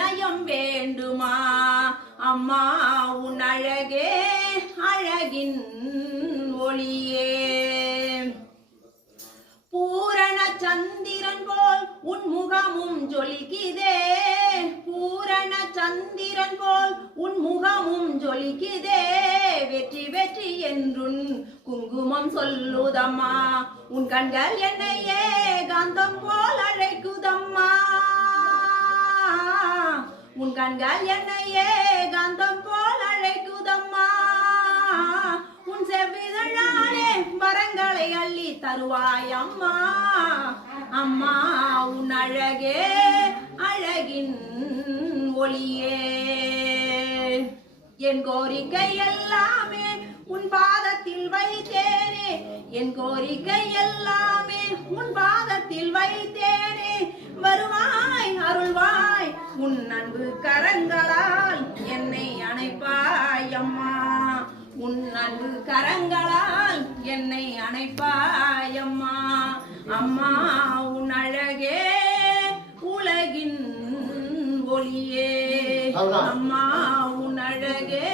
வினயம் வேண்டுமா அம்மா உன் அழகே அழகின் ஒளியே பூரண சந்திரன் போல் உன் முகமும் ஜொலிக்குதே பூரண சந்திரன் போல் உன் முகமும் ஜொலிக்குதே வெற்றி வெற்றி என்றுன் குங்குமம் சொல்லுதம்மா உன் கண்கள் என்னையே காந்தம் போல் அழைக்குதம்மா உன் கண்கள் என்னையே காந்தம் போல் அழைக்குதம்மா உன் செவ்விதழாலே வரங்களை அள்ளி தருவாய் அம்மா அம்மா உன் அழகே அழகின் ஒளியே என் கோரிக்கை எல்லாமே உன் பாதத்தில் வைத்தேனே என் கோரிக்கை எல்லாமே உன் பாதத்தில் வைத்தேனே வருவாய் அருள்வாய் உன் அன்பு கரங்களால் என்னை அணைப்பாய் அம்மா உன் அன்பு கரங்களால் என்னை அணைப்பாய் அம்மா அம்மா உன் அழகே உலகின் ஒளியே அம்மா உன் அழகே